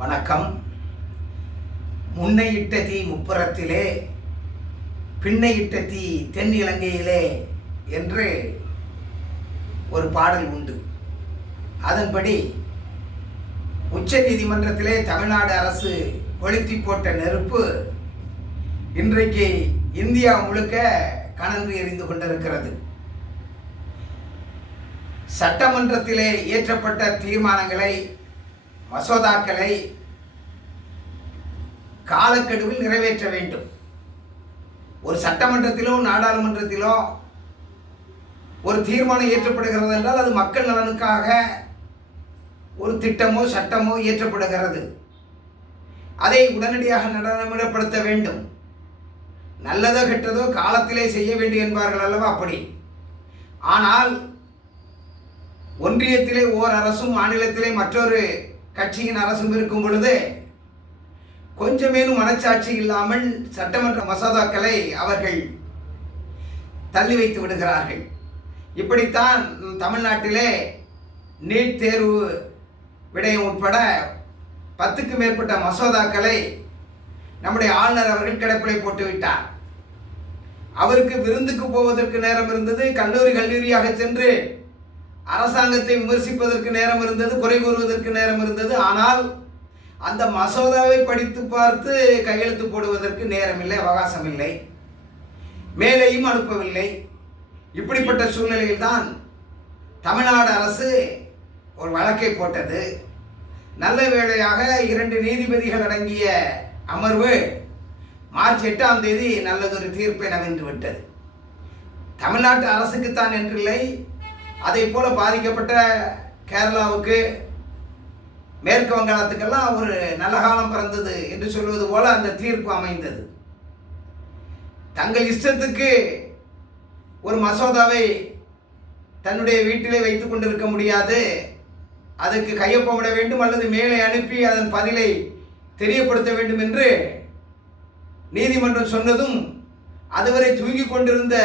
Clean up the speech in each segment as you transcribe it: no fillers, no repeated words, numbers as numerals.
வணக்கம். முன்னையிட்ட தீ முப்புறத்திலே, பின்னையிட்ட தீ தென் இலங்கையிலே என்று ஒரு பாடல் உண்டு. அதன்படி உச்ச நீதிமன்றத்திலே தமிழ்நாடு அரசு கொளுத்தி போட்ட நெருப்பு இன்றைக்கு இந்தியா முழுக்க கனன்று எரிந்து கொண்டிருக்கிறது. சட்டமன்றத்திலே இயற்றப்பட்ட தீர்மானங்களை, மசோதாக்களை காலக்கெடுவில் நிறைவேற்ற வேண்டும். ஒரு சட்டமன்றத்திலோ நாடாளுமன்றத்திலோ ஒரு தீர்மானம் இயற்றப்படுகிறது என்றால் அது மக்கள் நலனுக்காக ஒரு திட்டமோ சட்டமோ இயற்றப்படுகிறது. அதை உடனடியாக நடைமுறைப்படுத்த வேண்டும். நல்லதோ கெட்டதோ காலத்திலே செய்ய வேண்டும் என்பார்கள் அல்லவா? அப்படி. ஆனால் ஒன்றியத்திலே ஓர் அரசும் மாநிலத்திலே மற்றொரு கட்சியின் அரசும் இருக்கும் பொழுது கொஞ்சமேனும் மனச்சாட்சி இல்லாமல் சட்டமன்ற மசோதாக்களை அவர்கள் தள்ளி வைத்து விடுகிறார்கள். இப்படித்தான் தமிழ்நாட்டிலே நீட் தேர்வு விடயம் உட்பட 10க்கு மேற்பட்ட மசோதாக்களை நம்முடைய ஆளுநர் அவர்கள் கிடப்பிலை போட்டுவிட்டார். அவருக்கு விருந்துக்கு போவதற்கு நேரம் இருந்தது, கல்லூரியாக சென்று அரசாங்கத்தை விமர்சிப்பதற்கு நேரம் இருந்தது, குறை கூறுவதற்கு நேரம் இருந்தது. ஆனால் அந்த மசோதாவை படித்து பார்த்து கையெழுத்து போடுவதற்கு நேரம் இல்லை, அவகாசம் இல்லை, மேலேயும் அனுப்பவில்லை. இப்படிப்பட்ட சூழ்நிலையில் தான் தமிழ்நாடு அரசு ஒரு வழக்கை போட்டது. நல்ல வேளையாக 2 நீதிபதிகள் அடங்கிய அமர்வு மார்ச் 8ஆம் தேதி நல்லதொரு தீர்ப்பை நகர்ந்து விட்டது. தமிழ்நாட்டு அரசுக்குத்தான் என்றில்லை, அதை போல பாதிக்கப்பட்ட கேரளாவுக்கு, மேற்கு வங்காளத்துக்கெல்லாம் ஒரு நல்ல காலம் பிறந்தது என்று சொல்வது போல அந்த தீர்ப்பு அமைந்தது. தங்கள் இஷ்டத்துக்கு ஒரு மசோதாவை தன்னுடைய வீட்டிலே வைத்துக் கொண்டிருக்க முடியாது, அதற்கு கையொப்பமிட வேண்டும் அல்லது மேலே அனுப்பி அதன் பதிலை தெரியப்படுத்த வேண்டும் என்று நீதிமன்றம் சொன்னதும் அதுவரை தூங்கிக் கொண்டிருந்த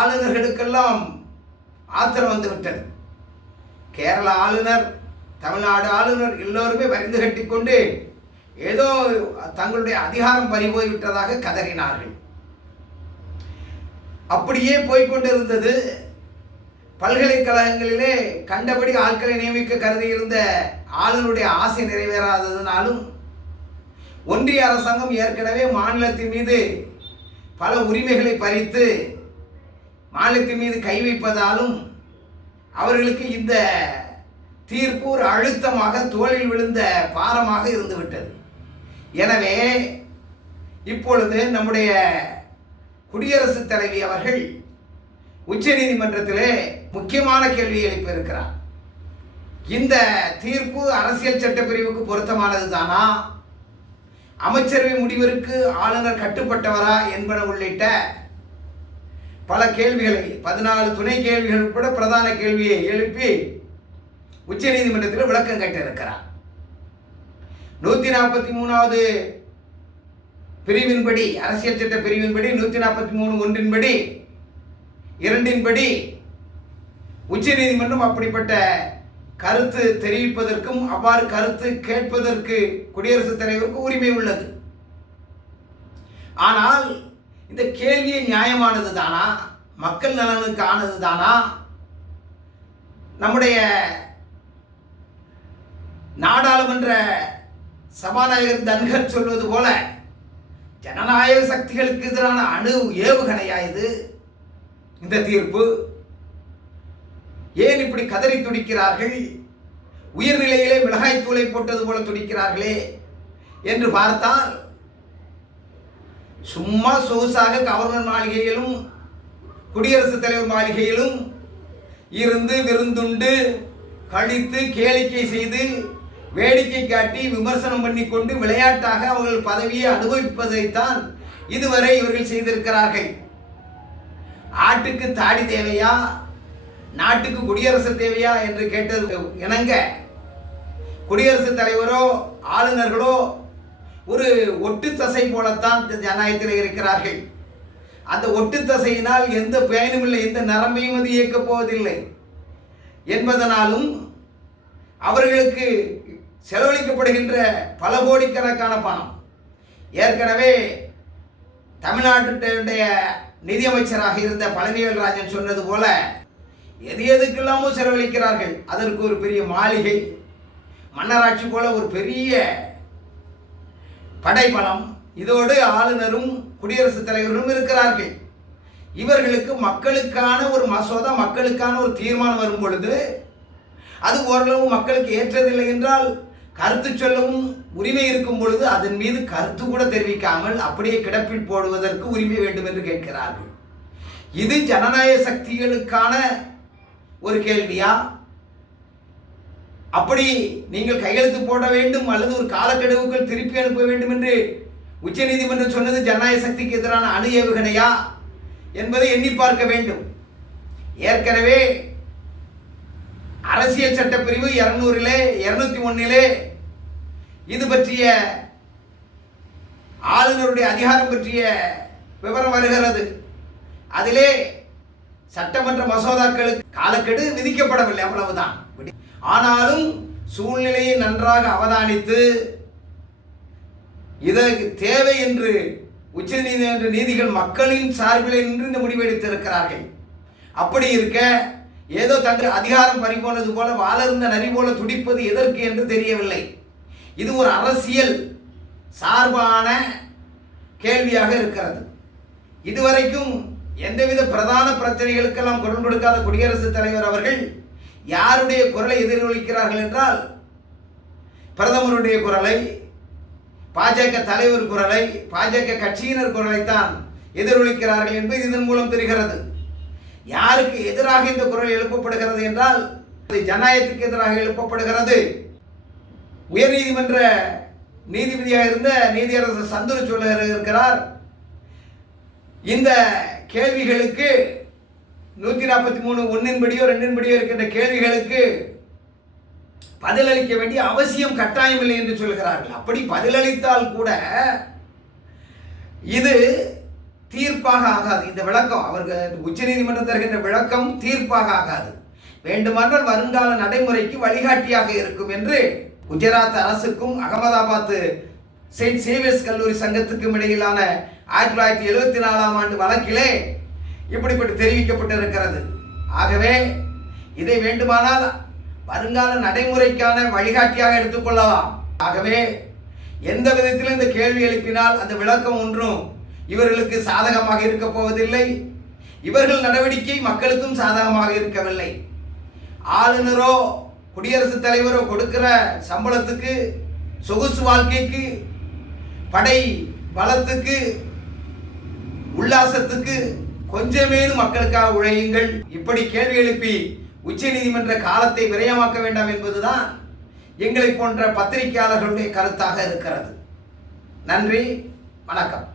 ஆளுநர்களுக்கெல்லாம் ஆத்திரம் வந்துவிட்டது. கேரள ஆளுநர், தமிழ்நாடு ஆளுநர் எல்லோருமே வரிந்து கட்டிக்கொண்டு ஏதோ தங்களுடைய அதிகாரம் பறிபோய்விட்டதாக கதறினார்கள். அப்படியே போய்கொண்டிருந்தது. பல்கலைக்கழகங்களிலே கண்டபடி ஆட்களை நியமிக்க கருதியிருந்த ஆளுநருடைய ஆசை நிறைவேறாததினாலும், ஒன்றிய அரசாங்கம் ஏற்கனவே மாநிலத்தின் மீது பல உரிமைகளை பறித்து மாநிலத்தின் மீது கை வைப்பதாலும் அவர்களுக்கு இந்த தீர்ப்பு ஒரு அழுத்தமாக தோளில் விழுந்த பாரமாக இருந்துவிட்டது. எனவே இப்பொழுது நம்முடைய குடியரசுத் தலைவி அவர்கள் உச்ச நீதிமன்றத்திலே முக்கியமான கேள்வியை எழுப்பியிருக்கிறார். இந்த தீர்ப்பு அரசியல் சட்டப்பிரிவுக்கு பொருத்தமானது தானா, அமைச்சரவை முடிவிற்கு ஆளுநர் கட்டுப்பட்டவரா என்பன உள்ளிட்ட பல கேள்விகளை, 14 துணை கேள்விகள் உட்பட பிரதான கேள்வியை எழுப்பி உச்ச நீதிமன்றத்தில் விளக்கம் கேட்டிருக்கிறார். 143வது பிரிவின்படி, அரசியல் சட்ட பிரிவின்படி 143 ஒன்றின்படி 2ன்படி உச்ச நீதிமன்றம் அப்படிப்பட்ட கருத்து தெரிவிப்பதற்கும் அவ்வாறு கருத்து கேட்பதற்கு குடியரசுத் தலைவருக்கு உரிமை உள்ளது. ஆனால் இந்த கேள்வியை நியாயமானது தானா, மக்கள் நலனுக்கு ஆனது தானா? நம்முடைய நாடாளுமன்ற சபாநாயகர் தன்கர் சொல்வது போல ஜனநாயக சக்திகளுக்கு எதிரான அணு ஏவுகணையா இது இந்த தீர்ப்பு? ஏன் இப்படி கதறி துடிக்கிறார்கள்? உயர்நிலையிலே மிளகாய் தூளை போட்டது போல துடிக்கிறார்களே என்று பார்த்தால், சும்மா சொகுசாக கவர்னர் மாளிகையிலும் குடியரசுத் தலைவர் மாளிகையிலும் இருந்து விருந்துண்டு கழித்து கேளிக்கை செய்து வேடிக்கை காட்டி விமர்சனம் பண்ணி கொண்டு விளையாட்டாக அவர்கள் பதவியை அனுபவிப்பதைத்தான் இதுவரை இவர்கள் செய்திருக்கிறார்கள். ஆட்டுக்கு தாடி தேவையா, நாட்டுக்கு குடியரசு தேவையா என்று கேட்டது இணங்க குடியரசுத் தலைவரோ ஆளுநர்களோ ஒரு ஒட்டு தசை போலத்தான் ஜனநாயகத்தில் இருக்கிறார்கள். அந்த ஒட்டு தசையினால் எந்த பயனும் இல்லை, எந்த நரம்பையும் அது இயக்கப் போவதில்லை என்பதனாலும் அவர்களுக்கு செலவழிக்கப்படுகின்ற பல கோடிக்கணக்கான பணம். ஏற்கனவே தமிழ்நாட்டுடைய நிதியமைச்சராக இருந்த பழனிவேல்ராஜன் சொன்னது போல எது எதுக்கெல்லாமோ செலவழிக்கிறார்கள். அதற்கு ஒரு பெரிய மாளிகை, மன்னராட்சி போல ஒரு பெரிய படைபலம், இதோடு ஆளுநரும் குடியரசுத் தலைவரும் இருக்கிறார்கள். இவர்களுக்கு மக்களுக்கான ஒரு மசோதா, மக்களுக்கான ஒரு தீர்மானம் வரும் பொழுது அது ஓரளவு மக்களுக்கு ஏற்றதில்லை என்றால் கருத்து சொல்லவும் உரிமை இருக்கும் பொழுது அதன் மீது கருத்து கூட தெரிவிக்காமல் அப்படியே கிடப்பில் போடுவதற்கு உரிமை வேண்டும் என்று கேட்கிறார்கள். இது ஜனநாயக சக்திகளுக்கான ஒரு கேள்வியா? அப்படி நீங்கள் கையெழுத்து போட வேண்டும் அல்லது ஒரு காலக்கெடுவுக்குள் திருப்பி அனுப்ப வேண்டும் என்று உச்சநீதிமன்றம் சொன்னது ஜனநாயக சக்திக்கு எதிரான அணு ஏவுகணையா என்பதை எண்ணி பார்க்க வேண்டும். ஏற்கனவே அரசியல் சட்டப்பிரிவு 201 இது பற்றிய ஆளுநருடைய அதிகாரம் பற்றிய விவரம் வருகிறது. அதிலே சட்டமன்ற மசோதாக்களுக்கு காலக்கெடு விதிக்கப்படவில்லை, அவ்வளவுதான். ஆனாலும் சூழ்நிலையை நன்றாக அவதானித்து இதற்கு தேவை என்று உச்சநீதிமன்ற நீதிகள் மக்களின் சார்பில் நின்று இந்த முடிவு எடுத்திருக்கிறார்கள். அப்படி இருக்க ஏதோ தங்கள் அதிகாரம் பறிபோனது போல வாளர்ந்த நரி போல துடிப்பது எதற்கு என்று தெரியவில்லை. இது ஒரு அரசியல் சார்பான கேள்வியாக இருக்கிறது. இதுவரைக்கும் எந்தவித பிரதான பிரச்சனைகளுக்கெல்லாம் குரல் கொடுக்காத குடியரசுத் தலைவர் அவர்கள் யாருடைய குரலை எதிரொலிக்கிறார்கள் என்றால் பிரதமருடைய குரலை, பாஜக தலைவர் குரலை, பாஜக கட்சியினர் குரலைத்தான் எதிரொலிக்கிறார்கள் என்பது இதன் மூலம் தெரிகிறது. யாருக்கு எதிராக இந்த குரல் எழுப்பப்படுகிறது என்றால் ஜனநாயகத்துக்கு எதிராக எழுப்பப்படுகிறது. உயர்நீதிமன்ற நீதிபதியாக இருந்த நீதியரசர் சந்துரு சொல்ல இருக்கிறார், இந்த கேள்விகளுக்கு 143(1) 2 இருக்கின்ற கேள்விகளுக்கு பதிலளிக்க வேண்டிய அவசியம் கட்டாயமில்லை என்று சொல்கிறார்கள். அப்படி பதிலளித்தால் கூட இது தீர்ப்பாக ஆகாது. இந்த விளக்கம் அவர்கள் உச்சநீதிமன்றம் தருகின்ற விளக்கம் தீர்ப்பாக ஆகாது. வேண்டுமானால் வருங்கால நடைமுறைக்கு வழிகாட்டியாக இருக்கும் என்று குஜராத் அரசுக்கும் அகமதாபாத் செயின்ட் சேவியர்ஸ் கல்லூரி சங்கத்துக்கும் இடையிலான 1974 வழக்கிலே இப்படிப்பட்டு தெரிவிக்கப்பட்டிருக்கிறது. ஆகவே இதை வேண்டுமானால் வருங்கால நடைமுறைக்கான வழிகாட்டியாக எடுத்துக்கொள்ளலாம். ஆகவே எந்த விதத்திலும் இந்த கேள்வி எழுப்பினால் அந்த விளக்கம் ஒன்றும் இவர்களுக்கு சாதகமாக இருக்க போவதில்லை. இவர்கள் நடவடிக்கை மக்களுக்கும் சாதகமாக இருக்கவில்லை. ஆளுநரோ குடியரசுத் தலைவரோ கொடுக்கிற சம்பளத்துக்கு, சொகுசு வாழ்க்கைக்கு, படை பலத்துக்கு, உல்லாசத்துக்கு கொஞ்சமேனும் மக்களுக்காக உழையுங்கள். இப்படி கேள்வி எழுப்பி உச்சநீதிமன்ற காலத்தை விரயமாக்க வேண்டாம் என்பதுதான் எங்களை போன்ற பத்திரிகையாளர்களுடைய கருத்தாக இருக்கிறது. நன்றி, வணக்கம்.